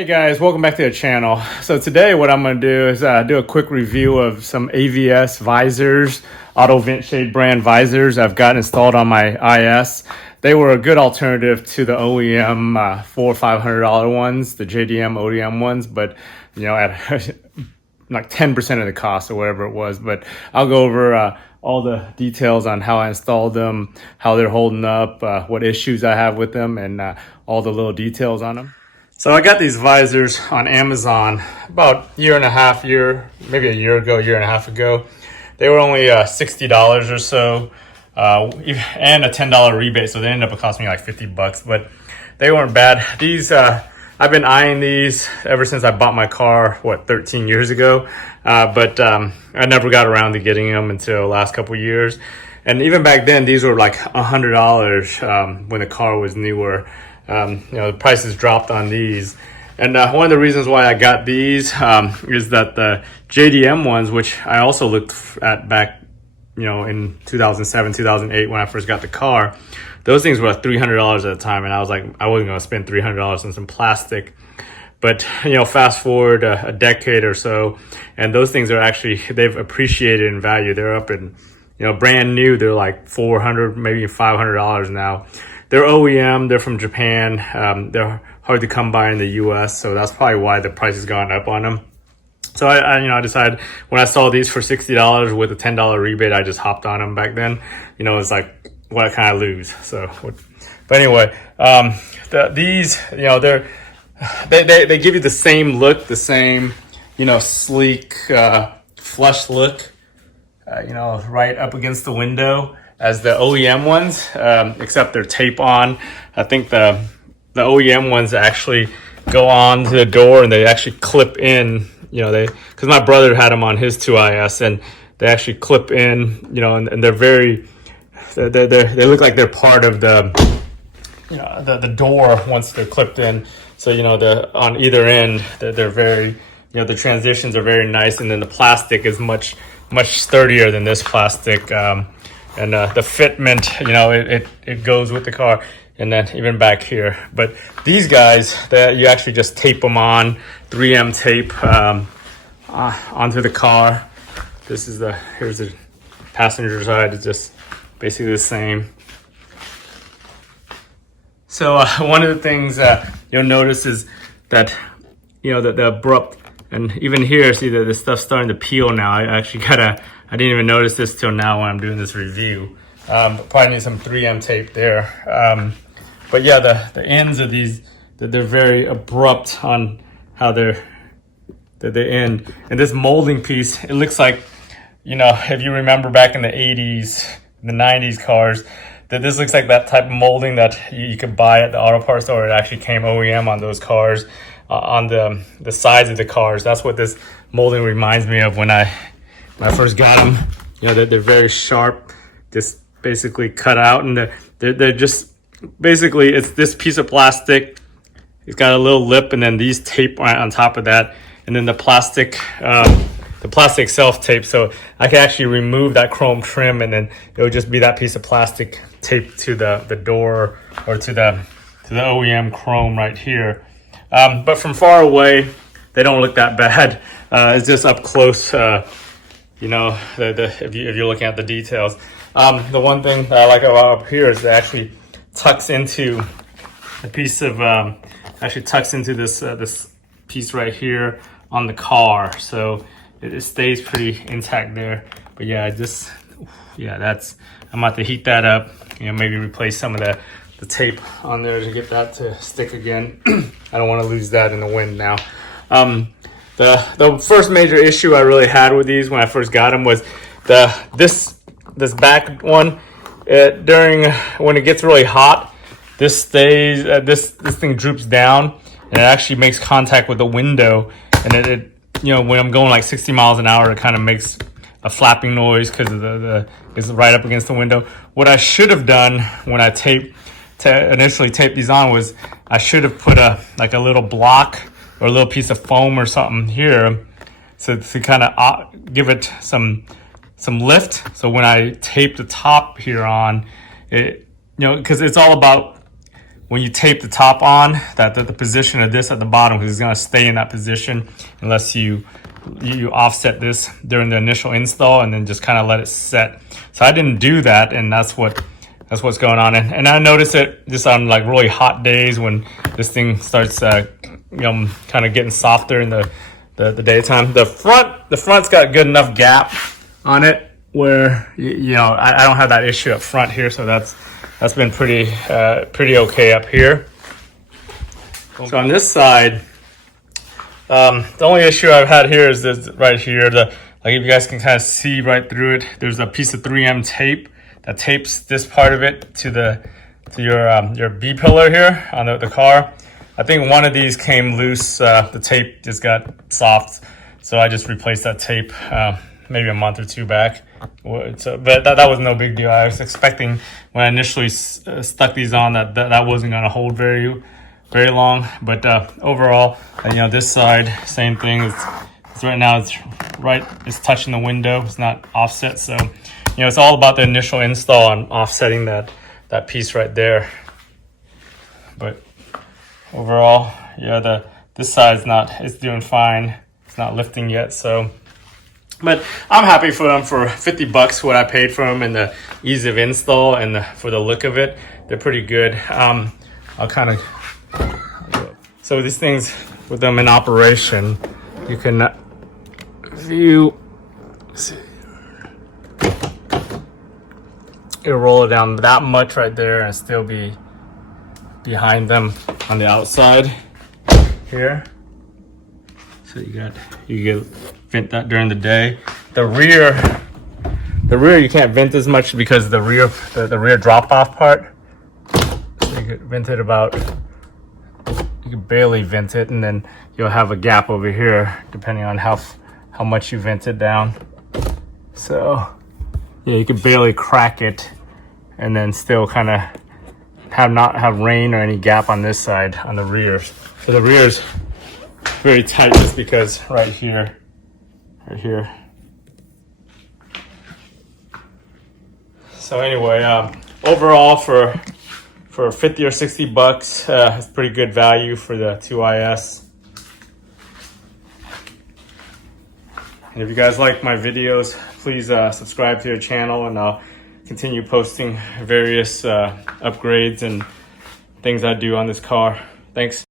Hey guys, welcome back to the channel. So today what I'm going to do is do a quick review of some AVS visors, auto vent shade brand visors I've got installed on my IS. They were a good alternative to the OEM $400 or $500 ones, the JDM OEM ones, but you know, at like 10% of the cost or whatever it was. But I'll go over all the details on how I installed them, how they're holding up, what issues I have with them, and all the little details on them. So I got these visors on Amazon about maybe a year ago, year and a half ago. They were only $60 or so, and a $10 rebate. So they ended up costing me like 50 bucks, but they weren't bad. These, I've been eyeing these ever since I bought my car, 13 years ago. But I never got around to getting them until the last couple of years. And even back then, these were like $100 when the car was newer. The prices dropped on these. And one of the reasons why I got these is that the JDM ones, which I also looked at back, in 2007, 2008 when I first got the car, those things were $300 at the time. And I was like, I wasn't going to spend $300 on some plastic. But, fast forward a decade or so, and those things are they've appreciated in value. They're up in, brand new, they're like $400, maybe $500 now. They're OEM, they're from Japan. They're hard to come by in the US, so that's probably why the price has gone up on them. So I decided when I saw these for $60 with a $10 rebate, I just hopped on them back then. It's like, what can I lose? So, but anyway, these, they give you the same look, the same, sleek, flush look, right up against the window as the OEM ones, except they're tape on. I think the OEM ones actually go on to the door and they actually clip in, because my brother had them on his 2IS and they actually clip in, and they're they look like they're part of the door once they're clipped in. So, on either end, they're very, the transitions are very nice. And then the plastic is much sturdier than this plastic. And the fitment, it goes with the car, and then even back here. But these guys, that you actually just tape them on, 3M tape onto the car. Here's the passenger side. It's just basically the same. So one of the things you'll notice is that, the abrupt, and even here, see that the stuff's starting to peel now. I didn't even notice this till now when I'm doing this review. Probably need some 3M tape there. But yeah, the ends of these, they're very abrupt on how they end. And this molding piece, it looks like, if you remember back in the 80s, the 90s cars, that this looks like that type of molding that you could buy at the auto parts store. It actually came OEM on those cars, on the sides of the cars. That's what this molding reminds me of when I first got them. They're very sharp, just basically cut out, and they're just basically, it's this piece of plastic. It's got a little lip, and then these tape on top of that, and then the plastic self-tape. So I can actually remove that chrome trim, and then it would just be that piece of plastic taped to the door or to the OEM chrome right here. But from far away, they don't look that bad. It's just up close. If you're looking at the details. The one thing that I like about up here is it actually tucks into a piece of, tucks into this piece right here on the car. So it stays pretty intact there. But yeah, I'm about to heat that up, maybe replace some of the tape on there to get that to stick again. I don't want to lose that in the wind now. The first major issue I really had with these when I first got them was this back one. When it gets really hot, this stays. This thing droops down, and it actually makes contact with the window. And it when I'm going like 60 miles an hour, it kind of makes a flapping noise because it's right up against the window. What I should have done when I initially taped these on was I should have put a little block or a little piece of foam or something here, so to kind of give it some lift. So when I tape the top here on, because it's all about when you tape the top on, that the position of this at the bottom, because it's gonna stay in that position unless you offset this during the initial install and then just kind of let it set. So I didn't do that, and that's what's going on. And I notice it just on like really hot days when this thing starts kind of getting softer in the daytime. The front's got good enough gap on it where I don't have that issue up front here, so that's been pretty okay up here. So on this side, the only issue I've had here is this right here. Like if you guys can kind of see right through it, there's a piece of 3M tape that tapes this part of it to your B pillar here on the car. I think one of these came loose. The tape just got soft, so I just replaced that tape maybe a month or two back. But that was no big deal. I was expecting when I initially stuck these on that wasn't going to hold very long. But overall, this side, same thing. It's right now it's touching the window. It's not offset, so it's all about the initial install and offsetting that piece right there. But overall, this side's it's doing fine. It's not lifting yet, so. But I'm happy for them for $50 what I paid for them, and the ease of install and for the look of it. They're pretty good. I'll kind of, so these things with them in operation, you can view, see, you roll it down that much right there and still be behind them on the outside here. So you get vent that during the day. The rear you can't vent as much because the rear drop off part. So you could vent it you can barely vent it, and then you'll have a gap over here depending on how much you vent it down. So yeah, you could barely crack it and then still kind of not have rain or any gap on this side on the rears. So the rear's very tight just because right here. So anyway, overall for $50 or $60, it's pretty good value for the 2IS. And if you guys like my videos, please subscribe to the channel, and I'll continue posting various upgrades and things I do on this car. Thanks.